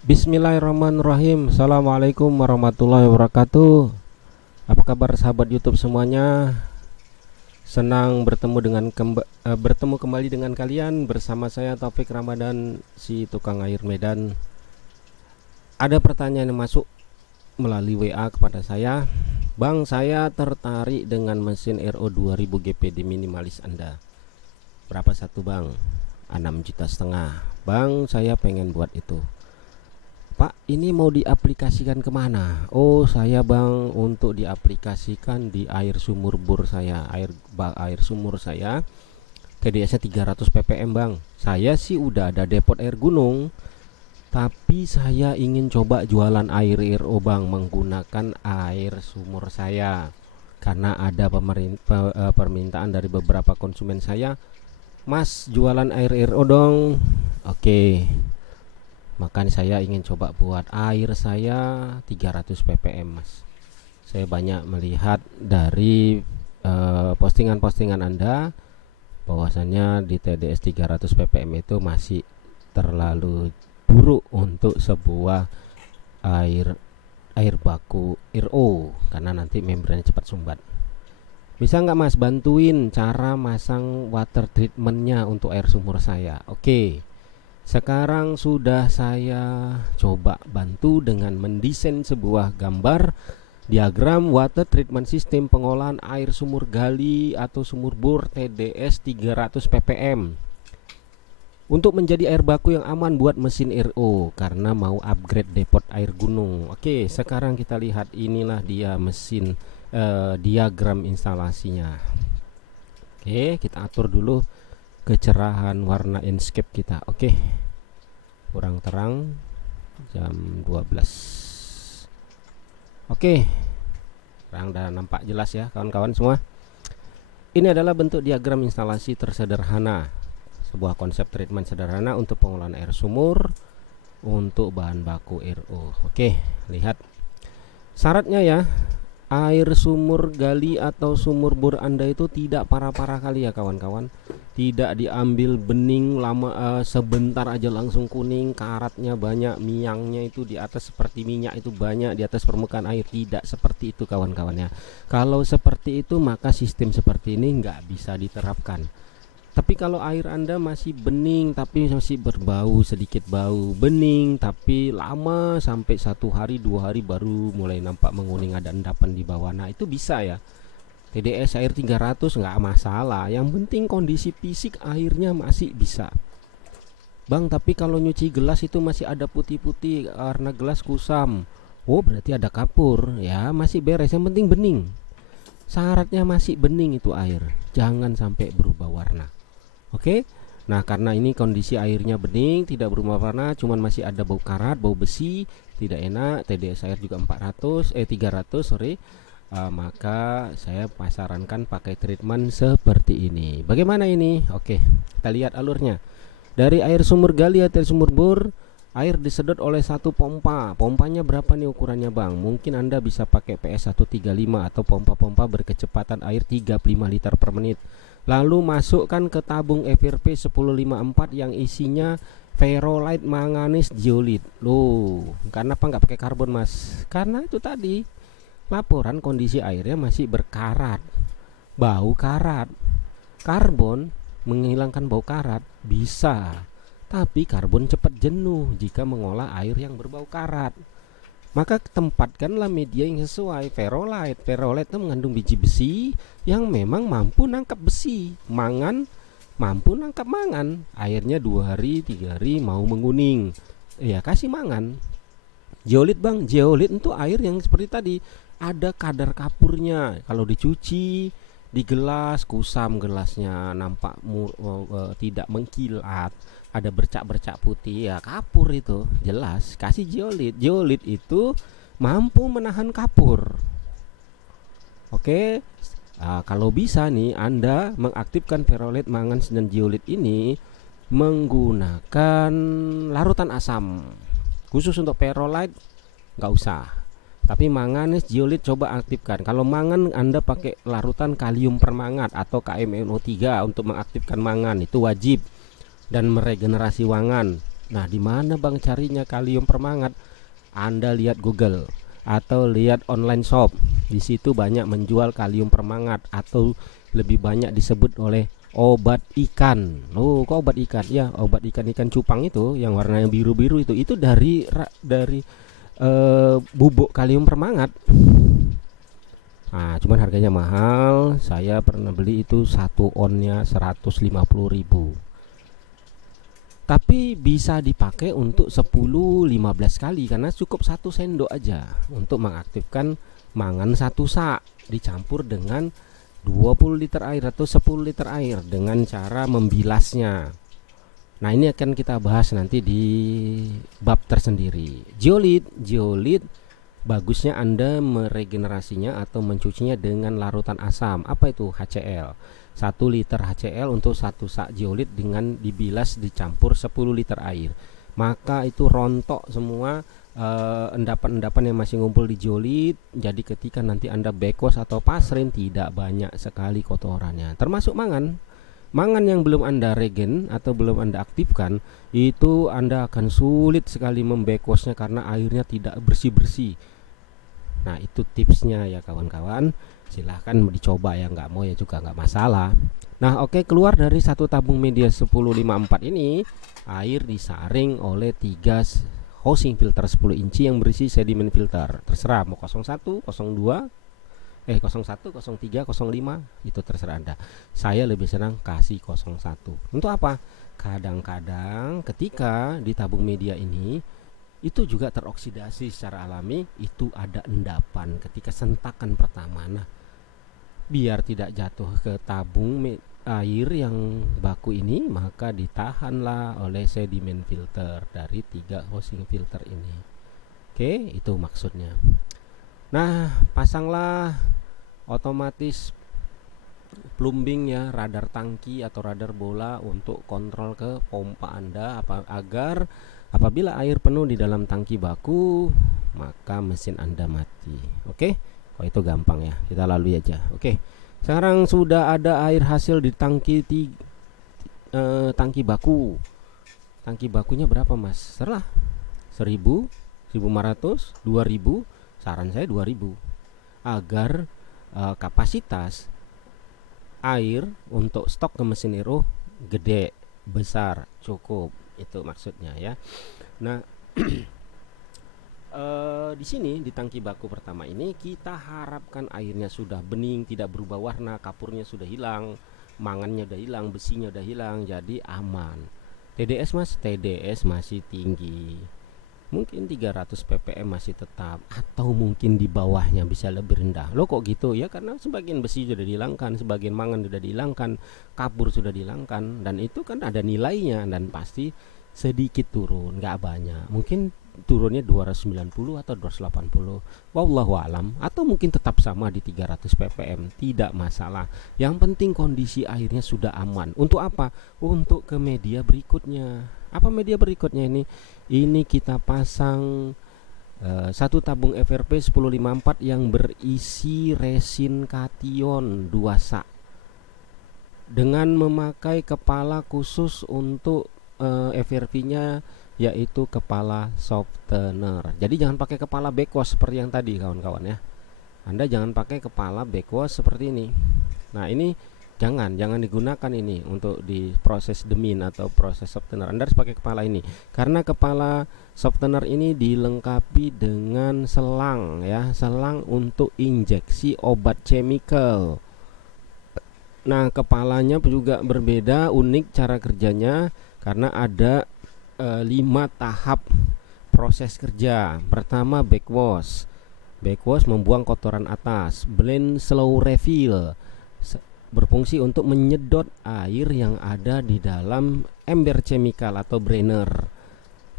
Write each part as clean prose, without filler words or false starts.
Bismillahirrahmanirrahim. Assalamualaikum warahmatullahi wabarakatuh. Apa kabar sahabat YouTube semuanya? Senang bertemu kembali dengan kalian bersama saya Taufik Ramadan, si tukang air Medan. Ada pertanyaan yang masuk melalui WA kepada saya. Bang, saya tertarik dengan mesin RO 2000 GPD minimalis Anda. Berapa satu bang? 6,5 juta. Bang, saya pengen buat itu. Pak, ini mau diaplikasikan kemana? Oh, saya bang, untuk diaplikasikan di air sumur bor saya, air sumur saya. TDS-nya 300 ppm bang. Saya sih udah ada depot air gunung, tapi saya ingin coba jualan air RO bang, menggunakan air sumur saya. Karena ada permintaan dari beberapa konsumen saya, Mas jualan air RO dong. Oke. Makanya saya ingin coba buat air saya 300 ppm mas. Saya banyak melihat dari postingan-postingan Anda bahwasannya di TDS 300 ppm itu masih terlalu buruk untuk sebuah air baku RO, karena nanti membrannya cepat sumbat. Bisa nggak mas bantuin cara masang water treatmentnya untuk air sumur saya? Oke. Sekarang sudah saya coba bantu dengan mendesain sebuah gambar diagram water treatment system pengolahan air sumur gali atau sumur bor TDS 300 ppm untuk menjadi air baku yang aman buat mesin RO karena mau upgrade depot air gunung. Oke, sekarang kita lihat, inilah dia mesin diagram instalasinya. Oke, kita atur dulu kecerahan warna landscape kita. Oke, kurang terang, jam 12. Oke, kurang dan nampak jelas ya kawan-kawan semua. Ini adalah bentuk diagram instalasi tersederhana, sebuah konsep treatment sederhana untuk pengolahan air sumur untuk bahan baku RO. Oke, lihat syaratnya ya. Air sumur gali atau sumur bor Anda itu tidak parah-parah kali ya kawan-kawan. Tidak diambil bening lama, sebentar aja langsung kuning, karatnya banyak, minyangnya itu di atas seperti minyak itu banyak di atas permukaan air. Tidak seperti itu kawan-kawannya. Kalau seperti itu maka sistem seperti ini nggak bisa diterapkan. Tapi kalau air Anda masih bening tapi masih berbau, sedikit bau, bening tapi lama sampai 1 hari 2 hari baru mulai nampak menguning, ada endapan di bawah, nah itu bisa ya. TDS air 300 nggak masalah, yang penting kondisi fisik airnya masih bisa. Bang, tapi kalau nyuci gelas itu masih ada putih-putih karena gelas kusam. Oh, berarti ada kapur ya, masih beres, yang penting bening. Syaratnya masih bening itu air, jangan sampai berubah warna. Oke. Nah, karena ini kondisi airnya bening, tidak berubah warna, cuman masih ada bau karat, bau besi, tidak enak. TDS air juga 300, sorry. Maka saya sarankan pakai treatment seperti ini. Bagaimana ini? Oke, kita lihat alurnya. Dari air sumur gali atau sumur bor, air disedot oleh satu pompa. Pompanya berapa nih ukurannya bang? Mungkin Anda bisa pakai PS 135 atau pompa-pompa berkecepatan air 35 liter per menit. Lalu masukkan ke tabung FRP 1054 yang isinya ferrolite manganis zeolit. Loh, kenapa nggak pakai karbon mas? Karena itu tadi, laporan kondisi airnya masih berkarat, bau karat. Karbon menghilangkan bau karat bisa, tapi karbon cepat jenuh jika mengolah air yang berbau karat. Maka tempatkanlah media yang sesuai. Ferrolite itu mengandung biji besi yang memang mampu nangkap besi. Mangan mampu nangkap mangan. Airnya 2 hari 3 hari mau menguning, ya kasih mangan. Zeolit bang, zeolit itu air yang seperti tadi, ada kadar kapurnya. Kalau dicuci di gelas, kusam gelasnya, nampak tidak mengkilat, ada bercak-bercak putih, ya kapur itu jelas. Kasih zeolit. Zeolit itu mampu menahan kapur. Oke. Kalau bisa nih Anda mengaktifkan ferrolite, mangan dan zeolit ini menggunakan larutan asam. Khusus untuk ferrolite nggak usah, tapi manganes zeolit coba aktifkan. Kalau mangan Anda pakai larutan kalium permangat atau KMNO3 untuk mengaktifkan mangan, itu wajib, dan meregenerasi wangan. Nah, di mana Bang carinya kalium permangat? Anda lihat Google atau lihat online shop. Di situ banyak menjual kalium permangat atau lebih banyak disebut oleh obat ikan. Oh, kok obat ikan? Ya, obat ikan cupang itu yang warnanya biru-biru itu dari bubuk kalium permangat. Nah, cuman harganya mahal. Saya pernah beli itu 1 onnya 150.000. Tapi bisa dipakai untuk 10-15 kali karena cukup 1 sendok aja untuk mengaktifkan mangan 1 sak dicampur dengan 20 liter air atau 10 liter air dengan cara membilasnya. Nah, ini akan kita bahas nanti di bab tersendiri. Zeolit bagusnya Anda meregenerasinya atau mencucinya dengan larutan asam. Apa itu? HCl. 1 liter HCl untuk 1 sak zeolit dengan dibilas dicampur 10 liter air. Maka itu rontok semua endapan-endapan yang masih ngumpul di zeolit. Jadi ketika nanti Anda bekos atau pasrin tidak banyak sekali kotorannya. Termasuk mangan yang belum Anda regen atau belum Anda aktifkan, itu Anda akan sulit sekali membekosnya karena airnya tidak bersih-bersih. Nah, itu tipsnya ya kawan-kawan. Silahkan dicoba ya, nggak mau ya juga nggak masalah. Nah, oke, keluar dari 1 tabung media 1054 ini, air disaring oleh 3 housing filter 10 inci yang berisi sedimen filter. Terserah mau 01, 02, 01, 03, 05, itu terserah Anda. Saya lebih senang kasih 01. Untuk apa? Kadang-kadang ketika di tabung media ini itu juga teroksidasi secara alami, itu ada endapan ketika sentakan pertama. Nah, biar tidak jatuh ke tabung air yang baku ini, maka ditahanlah oleh sedimen filter dari 3 housing filter ini. Oke, itu maksudnya. Nah, pasanglah otomatis plumbing ya, radar tangki atau radar bola untuk kontrol ke pompa Anda agar apabila air penuh di dalam tangki baku, maka mesin Anda mati. Oke? Oh, itu gampang ya. Kita lalui aja. Oke. Sekarang sudah ada air hasil di tangki baku. Tangki bakunya berapa, Mas? Serah. 1000, 1500, 2000. Saran saya 2000. Agar kapasitas air untuk stok ke mesin Aero gede, besar, cukup. Itu maksudnya ya. Nah, di sini di tangki baku pertama ini kita harapkan airnya sudah bening, tidak berubah warna, kapurnya sudah hilang, mangannya udah hilang, besinya udah hilang, jadi aman. TDS Mas, TDS masih tinggi. Mungkin 300 ppm masih tetap, atau mungkin di bawahnya bisa lebih rendah. Lo kok gitu? Ya karena sebagian besi sudah dihilangkan, sebagian mangan sudah dihilangkan, kapur sudah dihilangkan, dan itu kan ada nilainya dan pasti sedikit turun, nggak banyak. Mungkin turunnya 290 atau 280, wallahu alam, atau mungkin tetap sama di 300 ppm, tidak masalah. Yang penting kondisi airnya sudah aman. Untuk apa? Untuk ke media berikutnya. Apa media berikutnya ini? Ini kita pasang 1 tabung FRP 1054 yang berisi resin kation 2 sak dengan memakai kepala khusus untuk FRP-nya, yaitu kepala softener. Jadi jangan pakai kepala backwash seperti yang tadi kawan-kawan ya. Anda jangan pakai kepala backwash seperti ini. Nah, ini jangan digunakan ini untuk di proses demin atau proses softener. Anda harus pakai kepala ini karena kepala softener ini dilengkapi dengan selang ya, selang untuk injeksi obat chemical. Nah, kepalanya juga berbeda, unik cara kerjanya karena ada 5 tahap proses kerja. Pertama, backwash membuang kotoran atas. Blend slow refill berfungsi untuk menyedot air yang ada di dalam ember chemical atau brainer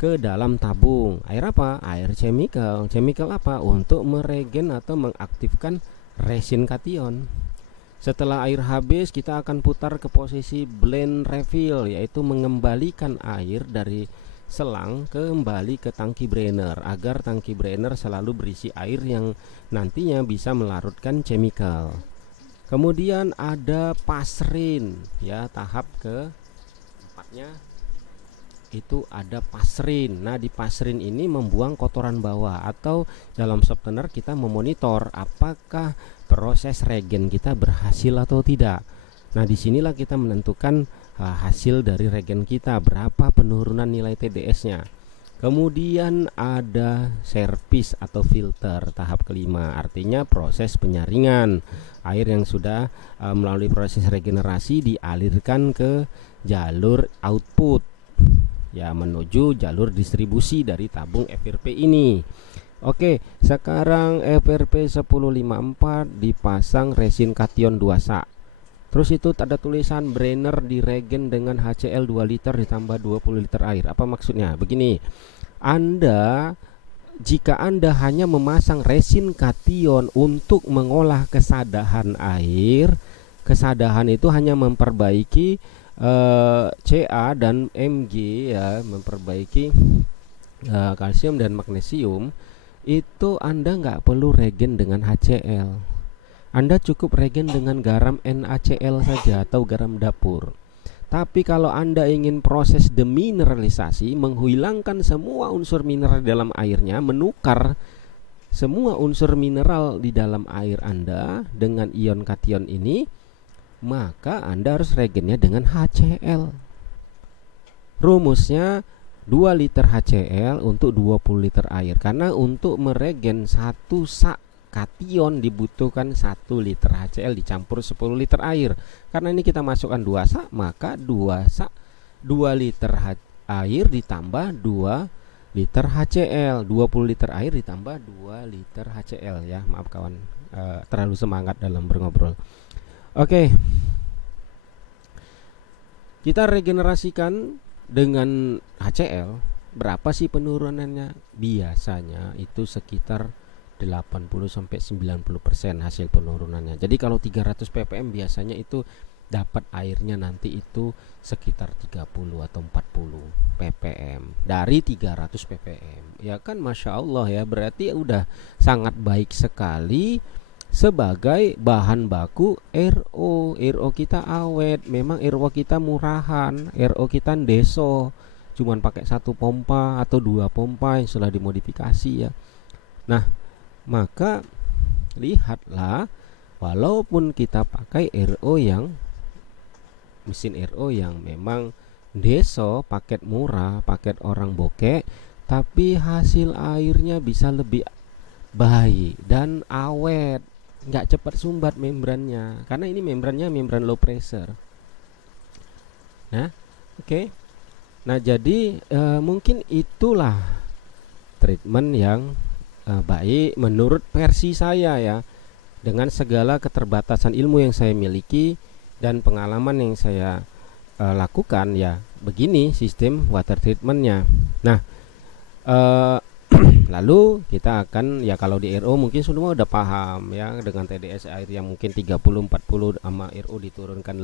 ke dalam tabung. Air apa? Air chemical. Chemical apa? Untuk meregen atau mengaktifkan resin kation. Setelah air habis, kita akan putar ke posisi blend refill, yaitu mengembalikan air dari selang kembali ke tangki brainer agar tangki brainer selalu berisi air yang nantinya bisa melarutkan chemical. Kemudian ada pasrin ya, tahap keempatnya itu ada pasrin. Nah, di pasrin ini membuang kotoran bawah, atau dalam softener kita memonitor apakah proses regen kita berhasil atau tidak. Nah, disinilah kita menentukan hasil dari regen kita, berapa penurunan nilai TDS-nya. Kemudian ada servis atau filter tahap kelima, artinya proses penyaringan. Air yang sudah melalui proses regenerasi dialirkan ke jalur output, ya, menuju jalur distribusi dari tabung FRP ini. Oke, sekarang FRP 1054 dipasang resin kation 2 sak. Terus itu ada tulisan Brenner di regen dengan HCl 2 liter ditambah 20 liter air. Apa maksudnya? Begini, jika Anda hanya memasang resin kation untuk mengolah kesadahan air, kesadahan itu hanya memperbaiki Ca dan Mg, ya, memperbaiki kalsium dan magnesium, itu Anda nggak perlu regen dengan HCl. Anda cukup regen dengan garam NaCl saja atau garam dapur. Tapi kalau Anda ingin proses demineralisasi, menghilangkan semua unsur mineral dalam airnya, menukar semua unsur mineral di dalam air Anda dengan ion kation ini, maka Anda harus regennya dengan HCl. Rumusnya 2 liter HCl untuk 20 liter air. Karena untuk meregen 1 sak kation dibutuhkan 1 liter HCl dicampur 10 liter air. Karena ini kita masukkan 2 sak, maka 2 liter air ditambah 2 liter HCl, 20 liter air ditambah 2 liter HCl, ya. Maaf kawan, terlalu semangat dalam berngobrol. Oke, kita regenerasikan dengan HCl. Berapa sih penurunannya? Biasanya itu sekitar 80-90% hasil penurunannya. Jadi kalau 300 ppm biasanya itu dapat airnya nanti itu sekitar 30 atau 40 ppm dari 300 ppm. Ya kan, Masya Allah ya, berarti udah sangat baik sekali sebagai bahan baku RO. RO kita awet, memang RO kita murahan, RO kita deso, cuman pakai 1 pompa atau 2 pompa yang sudah dimodifikasi, ya. Nah, maka lihatlah, walaupun kita pakai mesin RO yang memang deso, paket murah, paket orang bokek, tapi hasil airnya bisa lebih baik dan awet, nggak cepat sumbat membrannya, karena ini membrannya membran low pressure. Nah, oke. Nah, jadi mungkin itulah treatment yang baik menurut versi saya, ya, dengan segala keterbatasan ilmu yang saya miliki dan pengalaman yang saya lakukan, ya, begini sistem water treatmentnya. Nah, lalu kita akan, ya, kalau di RO mungkin semua udah paham, ya, dengan TDS air yang mungkin 30-40 sama RO diturunkan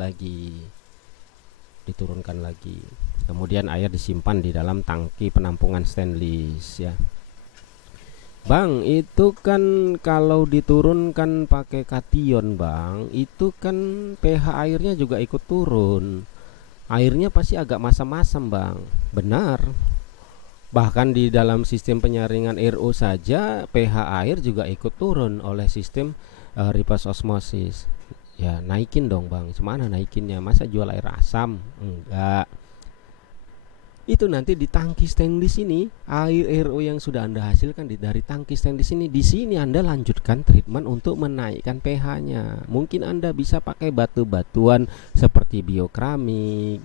lagi, kemudian air disimpan di dalam tangki penampungan stainless, ya. Bang, itu kan kalau diturunkan pakai kation, Bang, itu kan pH airnya juga ikut turun. Airnya pasti agak masam-masam, Bang. Benar. Bahkan di dalam sistem penyaringan RO saja pH air juga ikut turun oleh sistem reverse osmosis. Ya, naikin dong, Bang. Gimana naikinnya? Masa jual air asam? Enggak. Itu nanti di tangki stainless ini, air RO yang sudah Anda hasilkan dari tangki stainless ini, di sini Anda lanjutkan treatment untuk menaikkan pH-nya. Mungkin Anda bisa pakai batu-batuan seperti biokramik,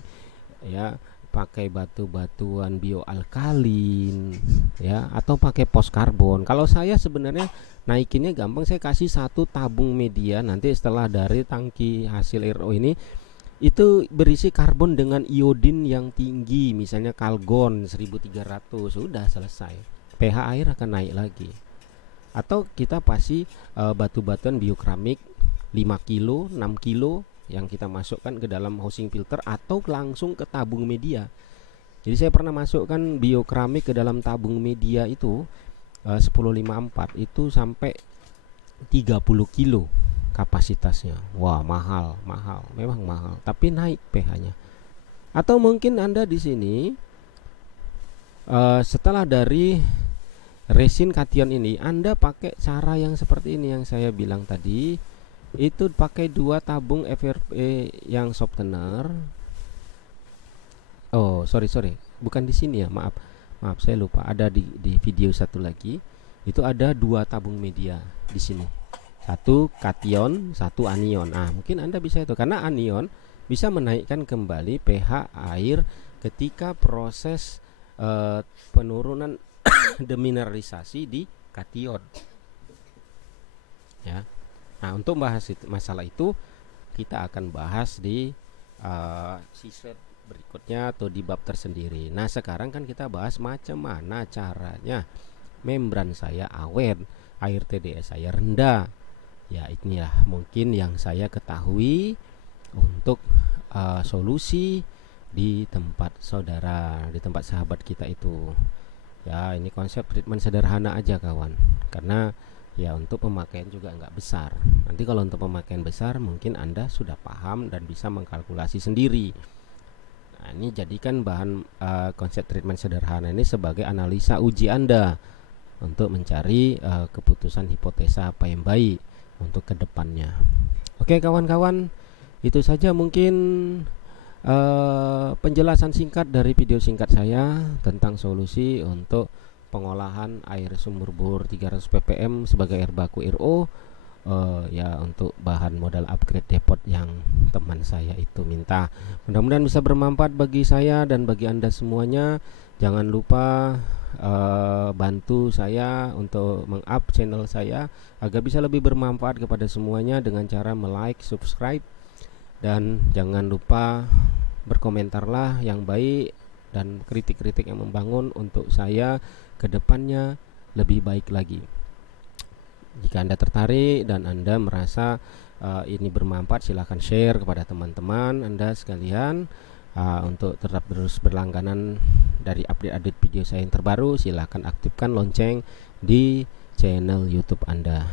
ya, pakai batu-batuan bioalkalin, ya, atau pakai post karbon. Kalau saya sebenarnya naikinnya gampang, saya kasih 1 tabung media nanti setelah dari tangki hasil RO ini itu berisi karbon dengan iodin yang tinggi, misalnya kalgon 1300, sudah selesai, pH air akan naik lagi. Atau kita pasti batu-batuan biokramik 5 kilo, 6 kilo yang kita masukkan ke dalam housing filter atau langsung ke tabung media. Jadi saya pernah masukkan biokramik ke dalam tabung media itu 1054 itu sampai 30 kilo kapasitasnya. Wah, mahal, memang mahal, tapi naik pH-nya. Atau mungkin Anda di sini Setelah dari resin kation ini, Anda pakai cara yang seperti ini yang saya bilang tadi. Itu pakai 2 tabung FRP yang softener. Oh, sorry, bukan di sini ya, maaf saya lupa. Ada di video satu lagi. Itu ada 2 tabung media di sini. Satu kation, satu anion. Nah, mungkin Anda bisa itu karena anion bisa menaikkan kembali pH air ketika proses penurunan demineralisasi di kation. Ya. Nah, untuk bahas masalah itu kita akan bahas di session berikutnya atau di bab tersendiri. Nah, sekarang kan kita bahas macam mana caranya membran saya awet, air TDS saya rendah. Ya, inilah mungkin yang saya ketahui untuk solusi di tempat saudara, di tempat sahabat kita itu. Ya, ini konsep treatment sederhana aja kawan, karena ya untuk pemakaian juga nggak besar. Nanti kalau untuk pemakaian besar mungkin Anda sudah paham dan bisa mengkalkulasi sendiri. Nah, ini jadikan bahan konsep treatment sederhana ini sebagai analisa uji Anda untuk mencari keputusan hipotesa apa yang baik untuk kedepannya. Oke kawan-kawan, itu saja mungkin penjelasan singkat dari video singkat saya tentang solusi untuk pengolahan air sumur bor 300 ppm sebagai air baku RO, ya untuk bahan modal upgrade depot yang teman saya itu minta. Mudah-mudahan bisa bermanfaat bagi saya dan bagi Anda semuanya. Jangan lupa bantu saya untuk meng-up channel saya agar bisa lebih bermanfaat kepada semuanya dengan cara like, subscribe, dan jangan lupa berkomentarlah yang baik dan kritik-kritik yang membangun untuk saya ke depannya lebih baik lagi. Jika Anda tertarik dan Anda merasa ini bermanfaat, silahkan share kepada teman-teman Anda sekalian. Untuk tetap terus berlangganan dari update-update video saya yang terbaru, silahkan aktifkan lonceng di channel YouTube Anda.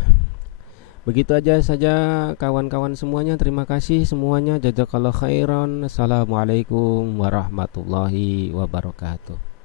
Begitu aja saja kawan-kawan semuanya. Terima kasih semuanya. Jazakallahu khairan. Assalamualaikum warahmatullahi wabarakatuh.